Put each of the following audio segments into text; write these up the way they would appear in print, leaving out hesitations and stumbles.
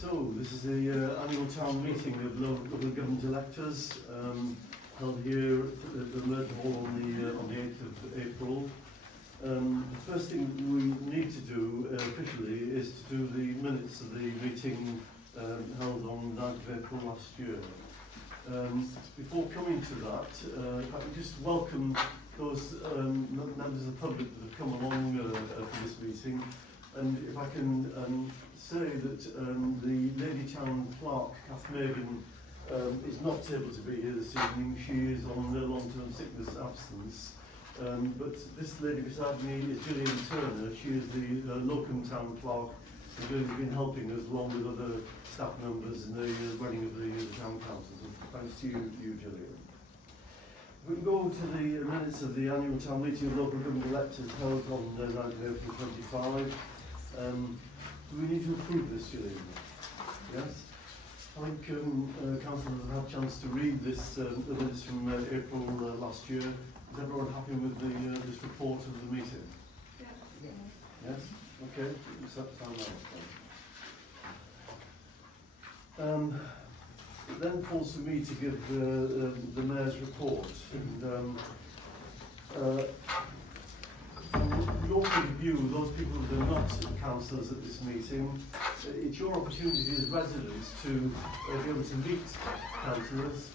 So, this is the annual town meeting of local government electors, held here at the Merton Hall on the 8th of April. The first thing we need to do officially is to do the minutes of the meeting held on 9th of April last year. Before coming to that, I would just welcome those members of the public that have come along for this meeting. And if I can say that the Lady Town Clerk, Kath Megan, is not able to be here this evening. She is on long-term sickness absence. But this lady beside me is Gillian Turner. She is the locum town clerk, and Gillian's been helping us along with other staff members in the running of the town council. So thanks to you, Gillian. We can go to the minutes of the annual town meeting of local government electors held on 9th of April 25. Do we need to approve this, Gillian? Yes? I think councillors have had a chance to read this, the minutes from April last year. Is everyone happy with this report of the meeting? Yeah. Yes? Okay. It then falls to me to give the Mayor's report. And, from your point of view, those people that are not councillors at this meeting, it's your opportunity as residents to be able to meet councillors.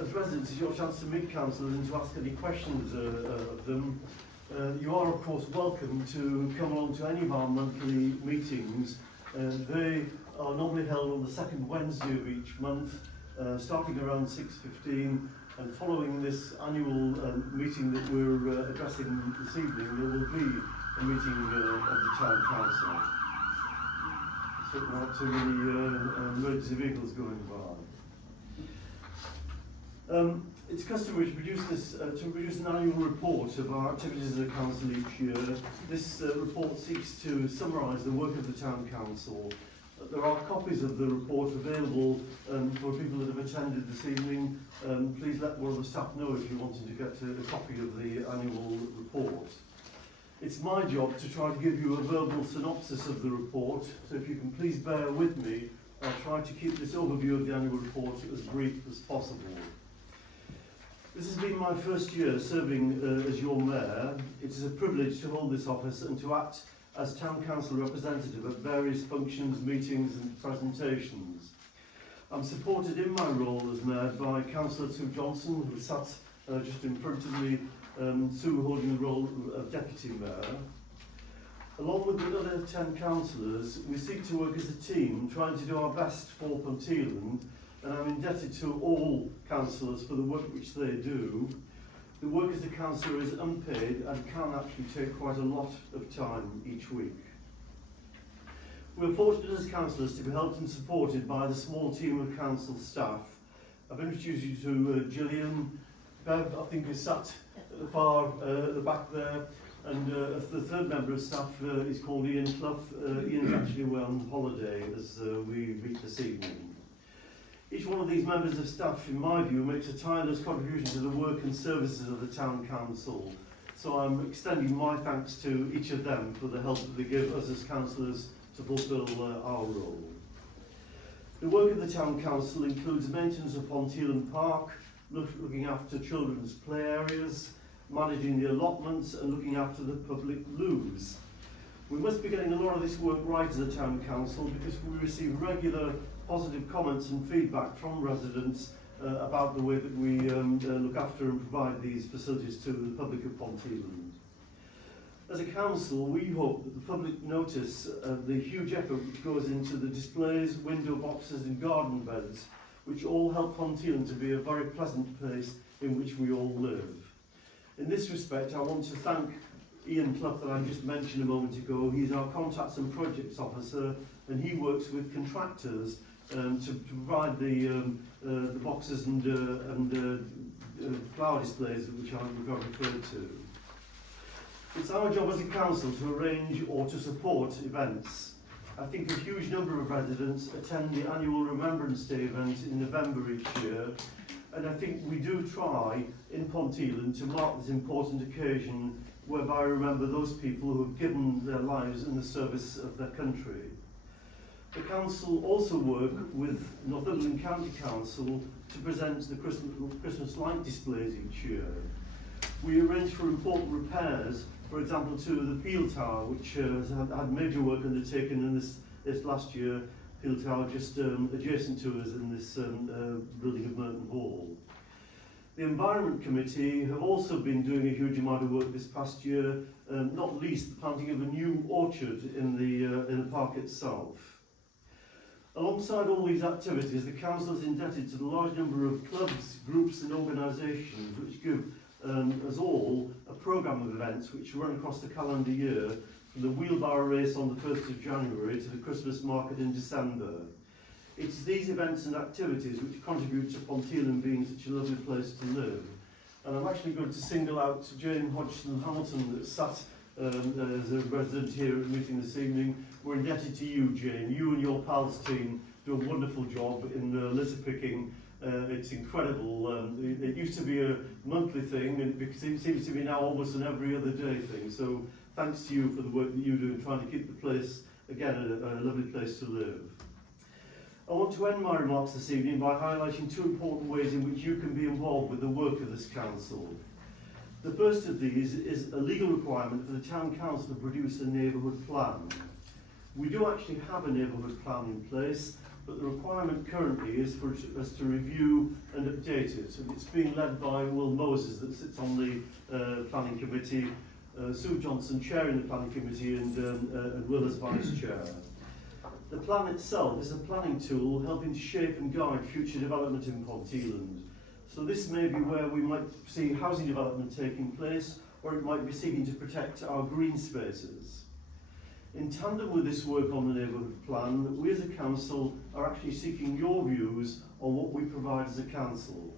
As residents, it's your chance to meet councillors and to ask any questions of them. You are, of course, welcome to come along to any of our monthly meetings. They are normally held on the second Wednesday of each month, starting around 6:15, and following this annual meeting that we're addressing this evening, there will be a meeting of the Town Council. So not too many emergency vehicles going by. It's customary to produce an annual report of our activities as a council each year. This report seeks to summarise the work of the Town Council. There are copies of the report available for people that have attended this evening. Please let one of the staff know if you wanted to get a copy of the annual report. It's my job to try to give you a verbal synopsis of the report, so if you can please bear with me, I'll try to keep this overview of the annual report as brief as possible. This has been my first year serving as your mayor. It is a privilege to hold this office and to act as Town Council representative at various functions, meetings and presentations. I'm supported in my role as mayor by Councillor Sue Johnson, who sat just in front of me, Sue holding the role of deputy mayor. Along with the other 10 councillors, we seek to work as a team, trying to do our best for Ponteland, and I'm indebted to all councillors for the work which they do. The work as a councillor is unpaid and can actually take quite a lot of time each week. We're fortunate as councillors to be helped and supported by the small team of council staff. I've introduced you to Gillian. Bev, I think, is sat at the far at the back there, and the third member of staff is called Ian Clough. Ian is actually away on holiday as we meet this evening. Each one of these members of staff, in my view, makes a tireless contribution to the work and services of the Town Council. So I'm extending my thanks to each of them for the help that they give us as councillors to fulfil our role. The work of the Town Council includes maintenance of Ponteland Park, looking after children's play areas, managing the allotments and looking after the public loos. We must be getting a lot of this work right as a Town Council because we receive regular positive comments and feedback from residents about the way that we look after and provide these facilities to the public of Ponteland. As a council, we hope that the public notice the huge effort which goes into the displays, window boxes and garden beds, which all help Ponteland to be a very pleasant place in which we all live. In this respect, I want to thank Ian Clough that I just mentioned a moment ago. He's our Contacts and Projects Officer, and he works with contractors to provide the boxes and flower displays which I've referred to. It's our job as a council to arrange or to support events. I think a huge number of residents attend the annual Remembrance Day event in November each year, and I think we do try in Ponteland to mark this important occasion whereby I remember those people who have given their lives in the service of their country. The council also work with Northumberland County Council to present the Christmas light displays each year. We arrange for important repairs, for example to the Peel Tower, which has had major work undertaken in this last year. Peel Tower just adjacent to us in this building of Merton Hall. The Environment Committee have also been doing a huge amount of work this past year, not least the planting of a new orchard in the park itself. Alongside all these activities, the Council is indebted to the large number of clubs, groups and organisations which give us all a programme of events which run across the calendar year, from the wheelbarrow race on the 1st of January to the Christmas market in December. It's these events and activities which contribute to Ponteland being such a lovely place to live. And I'm actually going to single out Jane Hodgson Hamilton that sat as a resident here at the meeting this evening. We're indebted to you, Jane. You and your pals team do a wonderful job in litter picking. It's incredible. It used to be a monthly thing, and it seems to be now almost an every other day thing. So thanks to you for the work that you do in trying to keep the place, again, a lovely place to live. I want to end my remarks this evening by highlighting two important ways in which you can be involved with the work of this council. The first of these is a legal requirement for the Town Council to produce a neighbourhood plan. We do actually have a neighbourhood plan in place, but the requirement currently is for us to review and update it. And it's being led by Will Moses, that sits on the planning committee, Sue Johnson chairing the planning committee, and Will as vice chair. The plan itself is a planning tool helping to shape and guide future development in Ponteland. So this may be where we might see housing development taking place, or it might be seeking to protect our green spaces. In tandem with this work on the neighbourhood plan, we as a council are actually seeking your views on what we provide as a council.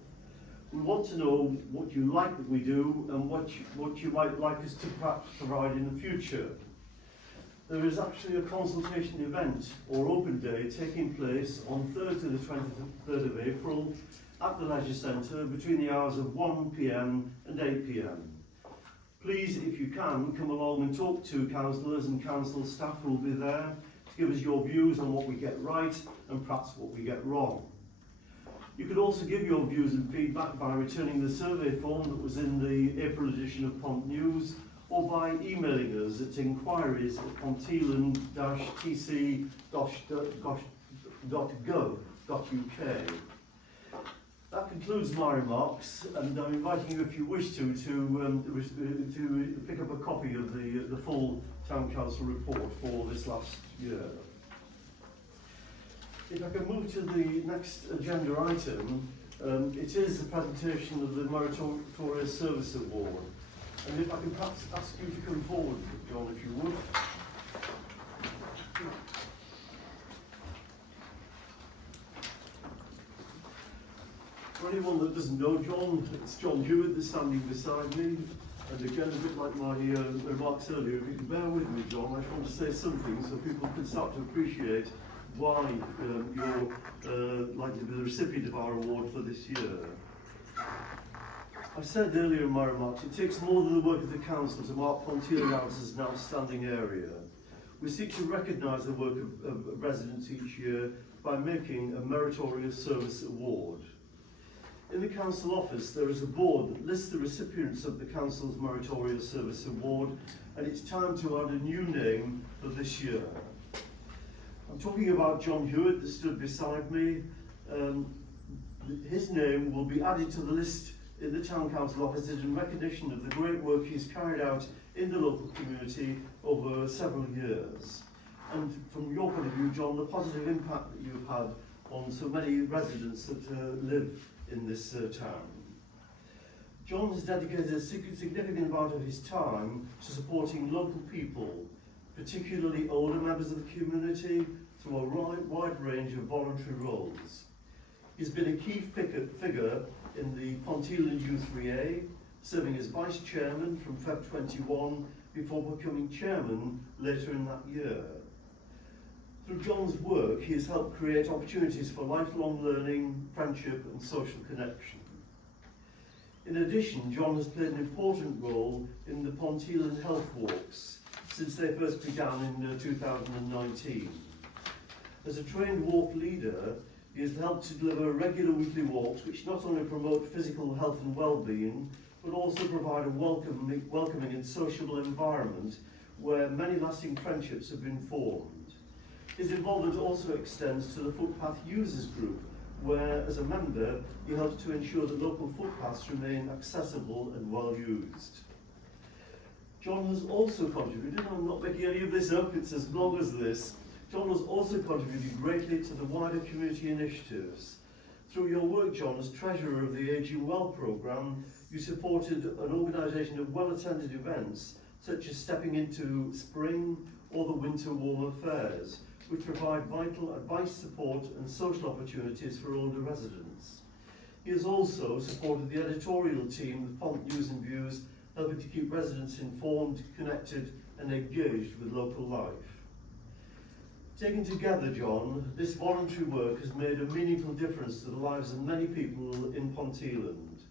We want to know what you like that we do and what you might like us to perhaps provide in the future. There is actually a consultation event or open day taking place on Thursday the 23rd of April at the Leisure Centre between the hours of 1 p.m. and 8 p.m. Please, if you can, come along and talk to councillors and council staff who will be there to give us your views on what we get right and perhaps what we get wrong. You could also give your views and feedback by returning the survey form that was in the April edition of Pont News, or by emailing us at inquiries@ponteland-tc.gov.uk. That concludes my remarks, and I'm inviting you, if you wish to pick up a copy of the full Town Council report for this last year. If I can move to the next agenda item, it is the presentation of the Meritorious Service Award. And if I can perhaps ask you to come forward, John, if you would. For anyone that doesn't know John, it's John Hewett that's standing beside me. And again, a bit like my remarks earlier, if you can bear with me, John, I just want to say something so people can start to appreciate why you're likely to be the recipient of our award for this year. I said earlier in my remarks, it takes more than the work of the council to mark Ponteland out as an outstanding area. We seek to recognise the work of residents each year by making a Meritorious Service Award. In the council office, there is a board that lists the recipients of the council's Meritorious Service Award, and it's time to add a new name for this year. I'm talking about John Hewett that stood beside me. His name will be added to the list in the Town Council offices in recognition of the great work he's carried out in the local community over several years. And from your point of view, John, the positive impact that you've had on so many residents that live in this town. John has dedicated a significant amount of his time to supporting local people, particularly older members of the community, through a wide range of voluntary roles. He's been a key figure in the Ponteland U3A, serving as vice chairman from Feb 21 before becoming chairman later in that year. Through John's work, he has helped create opportunities for lifelong learning, friendship and social connection. In addition, John has played an important role in the Ponteland Health Walks since they first began in 2019. As a trained walk leader, he has helped to deliver regular weekly walks which not only promote physical health and well-being, but also provide a welcoming and sociable environment where many lasting friendships have been formed. His involvement also extends to the Footpath Users Group, where, as a member, he helps to ensure that local footpaths remain accessible and well used. John has also contributed, and I'm not making any of this up, it's as long as this, John has also contributed greatly to the wider community initiatives. Through your work, John, as Treasurer of the Ageing Well programme, you supported an organisation of well-attended events, such as Stepping Into Spring or the Winter Warmer Fairs, which provide vital advice, support and social opportunities for older residents. He has also supported the editorial team of Pont News and Views, helping to keep residents informed, connected and engaged with local life. Taken together, John, this voluntary work has made a meaningful difference to the lives of many people in Ponteland.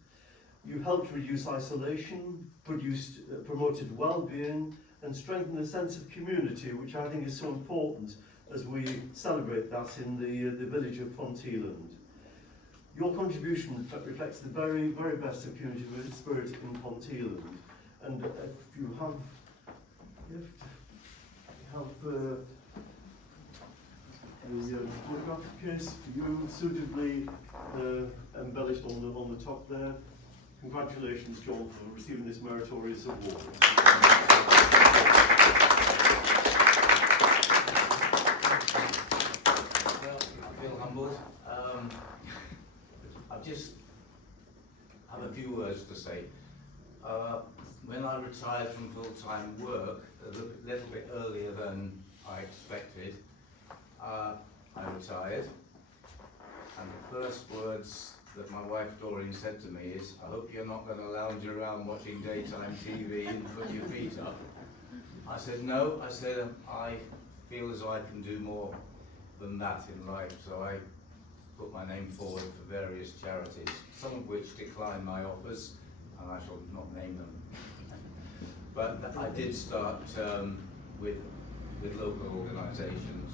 You've helped reduce isolation, promoted well-being and strengthened the sense of community, which I think is so important as we celebrate that in the village of Ponteland. Your contribution reflects the very, very best of community spirit in Ponteland. And if you have the photograph case for you, suitably embellished on the top there. Congratulations, John, for receiving this Meritorious Award. Well, I feel humbled. I just have a few words to say. When I retired from full-time work, a little bit earlier than I expected, I retired, and the first words that my wife Doreen said to me is, I hope you're not going to lounge around watching daytime TV and put your feet up. I said, no. I said, I feel as though I can do more than that in life, so I put my name forward for various charities, some of which declined my offers, and I shall not name them. But I did start with local organisations,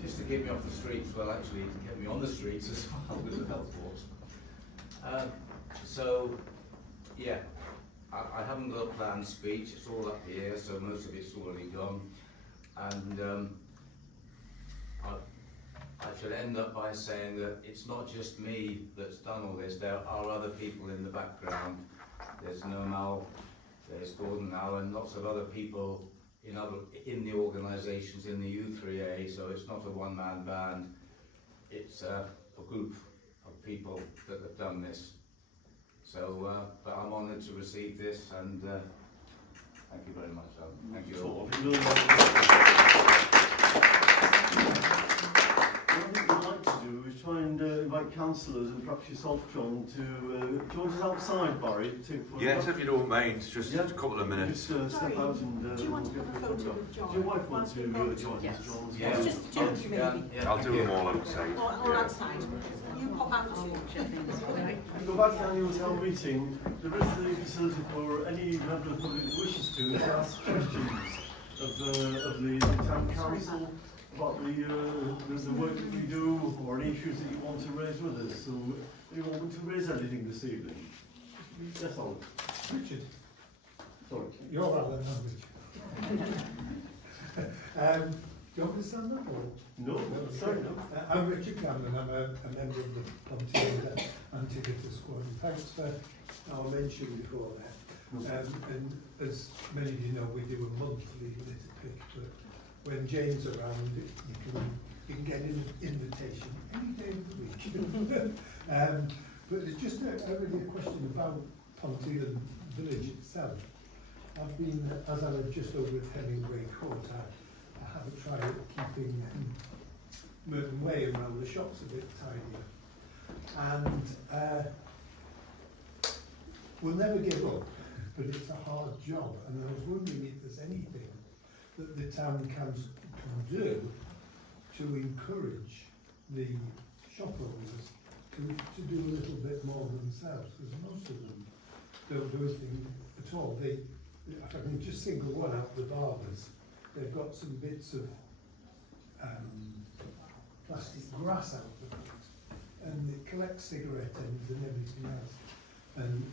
just to keep me off the streets, well actually to get me on the streets as well with the health walks. So yeah, I haven't got a planned speech, it's all up here, so most of it's already gone. And I should end up by saying that it's not just me that's done all this, there are other people in the background. There's Nomal, there's Gordon Allen, lots of other people in the organisations in the U3A, so it's not a one-man band, it's a group of people that have done this. So, but I'm honoured to receive this, and thank you very much, Alan. Thank you all. What I'd like to do is try and invite councillors and perhaps yourself, John, to do you want us outside, Barry? Yes, if you don't mind, just a couple of minutes. Just step out and do you want to have a photo with John? Does your wife want to join yes. us, John? Yeah. It's just the two of you, maybe. Yeah, I'll do them all outside. Or outside. You pop out too. Go back to the annual town meeting. There is the facility for any member of the public who wishes to ask questions of the town council about the work that we do, or any issues that you want to raise with us. So, you want to raise anything this evening? Yes, Alan. Richard. Sorry. You're Alan, not Richard. Do you want me to stand up or? No, sorry, no. I'm Richard Cameron, I'm a member of the Ponteland Anti-Litter Squad, and thanks for our mention before that. And as many of you know, we do a monthly litter pick, but when Jane's around, you can get an invitation any day of the week. But it's just really a question about Ponteland village itself. I've been, as I live just over at Hemingway Court, I have a try at keeping Merton Way around the shops a bit tidier. And we'll never give up, but it's a hard job. And I was wondering if there's anything that the town council can do to encourage the shop owners to do a little bit more themselves, because most of them don't do anything at all. They, if I can just single one out, the barbers, they've got some bits of plastic grass out the front, and it collects cigarette ends and everything else. And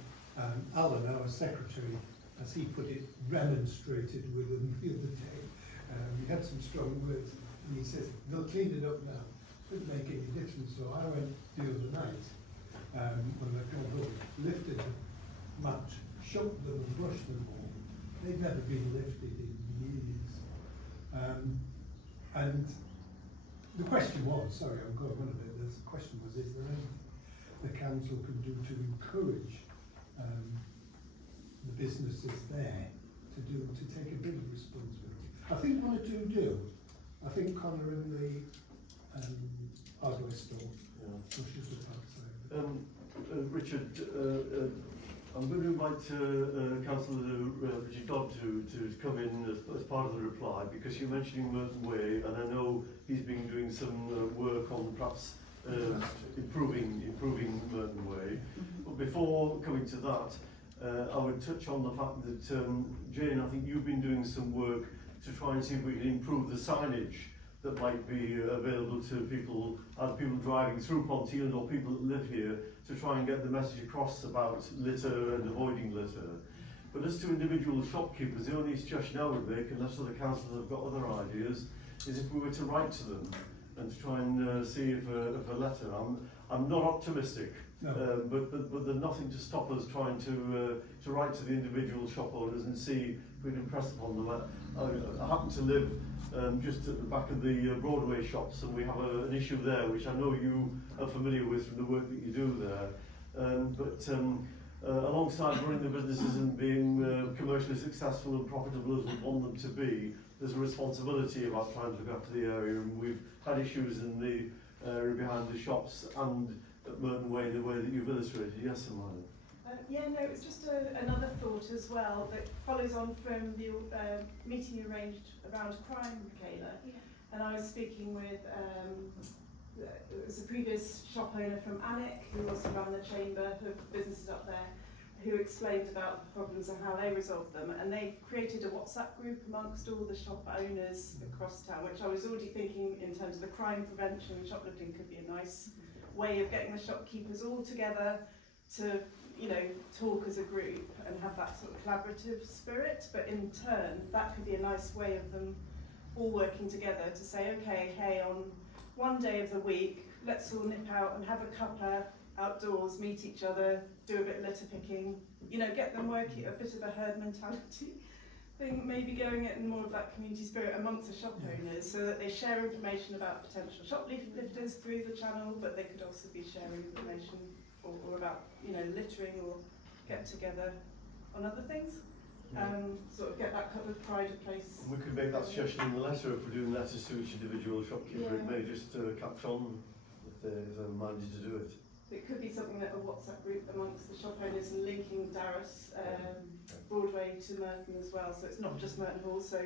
Alan, our secretary, as he put it, remonstrated with them the other day. He had some strong words, and he says, they'll clean it up now. Doesn't make any difference. So I went the other night, when they got up, lifted them much, shook them and brushed them all. They've never been lifted in years. And the question was, sorry, I'm going on a bit, the question was, is there anything the council can do to encourage the businesses there to take a big responsibility? I think one or two do. I think Connor in the hardware store pushes the outside. Richard, I'm going to invite Councillor Richard Dodd to come in as part of the reply, because you're mentioning Merton Way, and I know he's been doing some work on perhaps improving Merton Way. But before coming to that, I would touch on the fact that Jane, I think you've been doing some work to try and see if we can improve the signage that might be available to people, either people driving through Ponteland or people that live here, to try and get the message across about litter and avoiding litter. But as to individual shopkeepers, the only suggestion I would make, unless other councillors have got other ideas, is if we were to write to them and to try and see if a letter. I'm not optimistic, No. but there's nothing to stop us trying to write to the individual shop owners and see if we can impress upon them. I happen to live just at the back of the Broadway shops, and we have an issue there which I know you are familiar with from the work that you do there. Alongside running the businesses and being commercially successful and profitable as we want them to be, there's a responsibility about trying to look after the area, and we've had issues in the area behind the shops and at Merton Way, the way that you've illustrated. Yes, Amanda? Yeah, no, it's just another thought as well that follows on from the meeting you arranged around crime, Michaela. Yeah. And I was speaking with it was a previous shop owner from Alnwick who also ran the chamber of businesses up there, who explained about the problems and how they resolved them. And they created a WhatsApp group amongst all the shop owners across town, which I was already thinking in terms of the crime prevention, shoplifting could be a nice way of getting the shopkeepers all together to, you know, talk as a group and have that sort of collaborative spirit. But in turn, that could be a nice way of them all working together to say, okay, hey, on one day of the week, let's all nip out and have a cuppa outdoors, meet each other, do a bit of litter picking, you know, get them working, a bit of a herd mentality thing, maybe going at more of that community spirit amongst the shop owners, so that they share information about potential shoplifters through the channel, but they could also be sharing information or about, you know, littering, or get together on other things. Sort of get that kind of pride of place. We could make that suggestion in the letter if we're doing letters to each individual shopkeeper. It may just catch on if they're minded to do it. It could be something that a WhatsApp group amongst the shop owners and linking Darras, Broadway to Merton as well. So it's not just Merton Hall. So,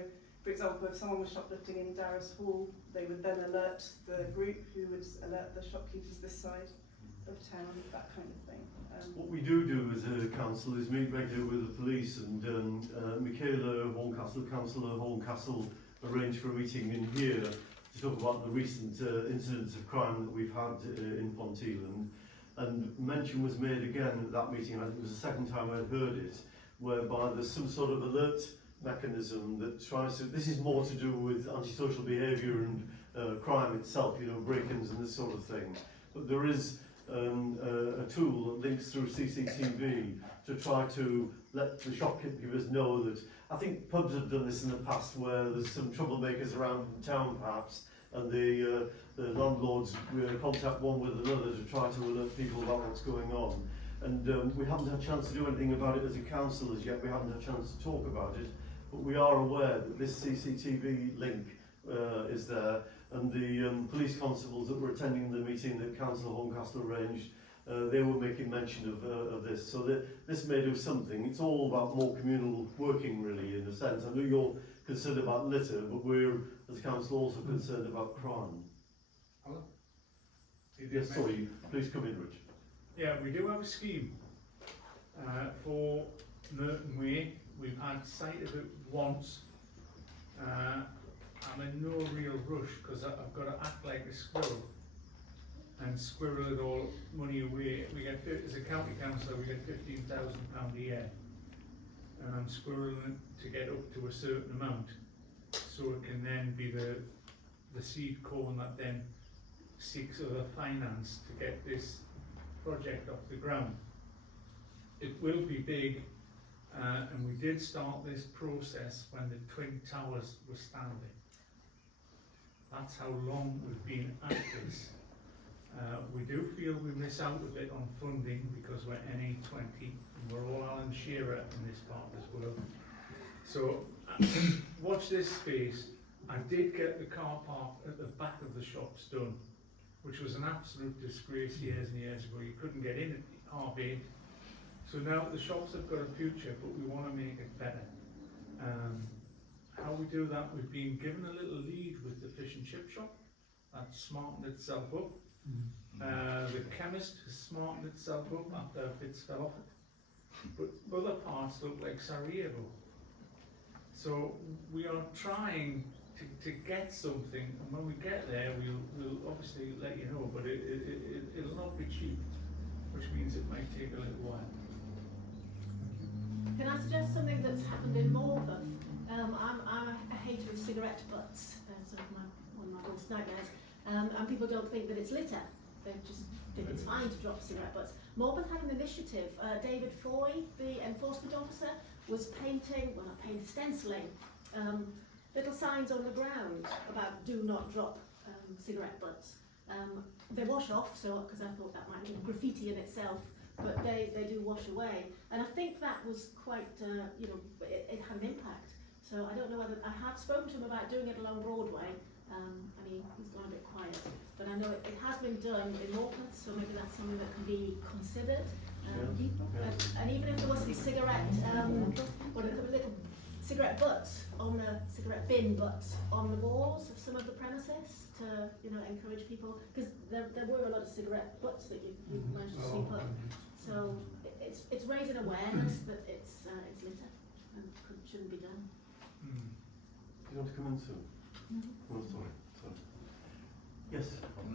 for example, if someone was shoplifting in Darras Hall, they would then alert the group, who would alert the shopkeepers this side of town, that kind of thing. What we do as a council is meet regularly with the police, and Michaela Horncastle, Councillor Horncastle, arranged for a meeting in here to talk about the recent incidents of crime that we've had in Ponteland. And mention was made again at that meeting, I think it was the second time I'd heard it, whereby there's some sort of alert mechanism that tries to, this is more to do with antisocial behaviour and crime itself, you know, break-ins and this sort of thing. But there is a tool that links through CCTV to try to let the shopkeepers know that, I think pubs have done this in the past where there's some troublemakers around in town perhaps, and the landlords contact one with another to try to alert people about what's going on. And we haven't had a chance to do anything about it as a council as yet, we haven't had a chance to talk about it, but we are aware that this CCTV link is there, and the police constables that were attending the meeting that Councillor Horncastle arranged, they were making mention of this, so that this may do something. It's all about more communal working really, in a sense. I know you're concerned about litter, but we're, as a council, also concerned about crime. Yes, sorry, please come in, Rich. Yeah, we do have a scheme for Merton Way. We've had sight of it once. I'm in no real rush because I've got to act like a squirrel and squirrel it all money away. We get, as a county councillor, we get £15,000 a year, and I'm squirreling it to get up to a certain amount, so it can then be the seed corn that then seeks other finance to get this project off the ground. It will be big, and we did start this process when the Twin Towers were standing. That's how long we've been at this. We do feel we miss out a bit on funding because we're NA20 and we're all Alan Shearer in this part as well. So watch this space. I did get the car park at the back of the shops done, which was an absolute disgrace years and years ago. You couldn't get in at 8:30. So now the shops have got a future, but we want to make it better. How we do that, we've been given a little lead with the fish and chip shop. That's smartened itself up. The chemist has smartened itself up after bits fell off it. But other parts look like Sarajevo. So we are trying to get something, and when we get there, we'll obviously let you know, but it'll not be cheap, which means it might take a little while. Can I suggest something that's happened in Morpeth? I'm a hater of cigarette butts, sort of one of my worst nightmares, and people don't think that it's litter. They just think it's fine to drop cigarette butts. Morpeth had an initiative. David Foy, the enforcement officer, was painting, well not painting, stenciling, little signs on the ground about do not drop cigarette butts. They wash off, so because I thought that might be graffiti in itself, but they do wash away. And I think that was quite, it had an impact. So I don't know whether, I have spoken to him about doing it along Broadway. I mean, he's gone a bit quiet, but I know it has been done in Morpeth, so maybe that's something that can be considered. And even if there was to be cigarette, little cigarette butts on the cigarette bin butts on the walls of some of the premises to encourage people, because there were a lot of cigarette butts that you managed to sweep up. So it's raising awareness that it's litter and shouldn't be done. Do you want to come in soon? Oh, sorry. Yes.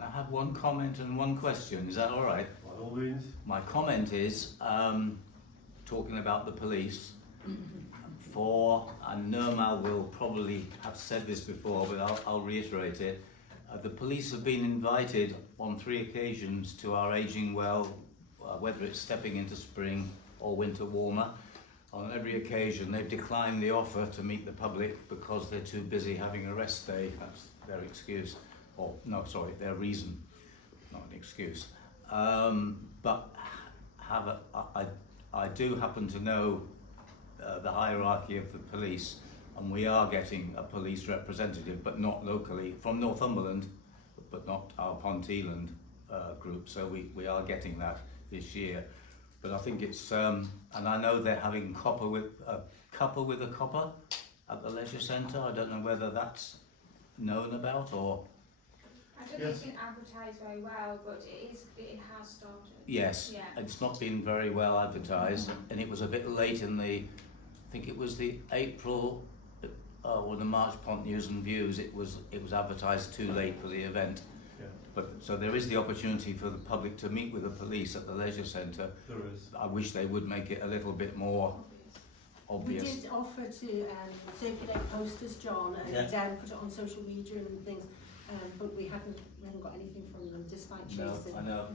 I have one comment and one question. Is that all right? By all means. My comment is talking about the police. And Nirmal will probably have said this before, but I'll reiterate it. The police have been invited on 3 occasions to our Aging Well, whether it's stepping into spring or winter warmer. On every occasion, they've declined the offer to meet the public because they're too busy having a rest day. That's their excuse. Or, no, sorry, their reason, not an excuse. But I do happen to know the hierarchy of the police, and we are getting a police representative, but not locally, from Northumberland, but not our Ponteland group, so we are getting that this year. But I think it's, and I know they're having copper with a copper at the leisure centre. I don't know whether that's known about or... I don't think it's been advertised very well, but it has started. Yes, yeah. It's not been very well advertised, and it was a bit late in the, I think it was the April or the March Pont News and Views. It was advertised too late for the event. Yeah. But so there is the opportunity for the public to meet with the police at the leisure centre. There is. I wish they would make it a little bit more obvious. We did offer to circulate posters, John, and put it on social media and things, but we haven't got anything from them, despite chasing. No, I know.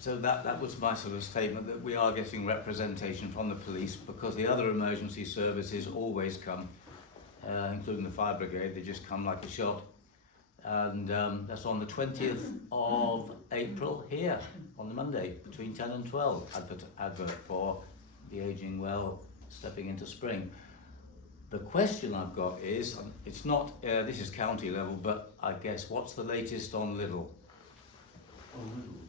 So that was my sort of statement, that we are getting representation from the police, because the other emergency services always come, including the fire brigade. They just come like a shot. And that's on the 20th of April here, on the Monday, between 10 and 12, advert for the Aging Well, stepping into spring. The question I've got is, it's not, this is county level, but I guess, what's the latest on Lidl? On Lidl.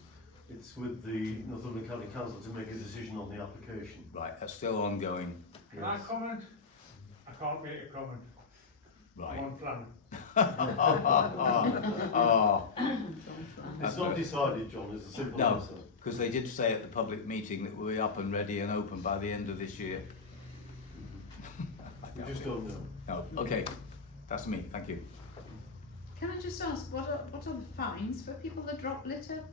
It's with the Northumberland County Council to make a decision on the application. Right, that's still ongoing. Can I comment? I can't make a comment. Right. one plan. Oh, It's not decided, John, it's a simple No. answer. because they did say at the public meeting that we'll be up and ready and open by the end of this year. We just don't know. No, okay, that's me, thank you. Can I just ask, what are the fines for people that drop litter?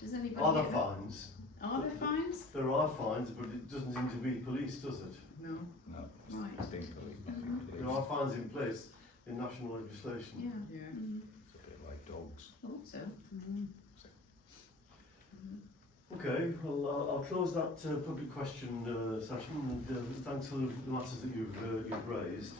Does anybody Are there know? fines? Are there fines? There are fines, but it doesn't seem to be policed, does it? No. No, Right. it's nothing There are fines in place in national legislation. Yeah. It's a bit like dogs. Thought so. Okay, well, I'll close that public question session, and thanks for the matters that you've raised.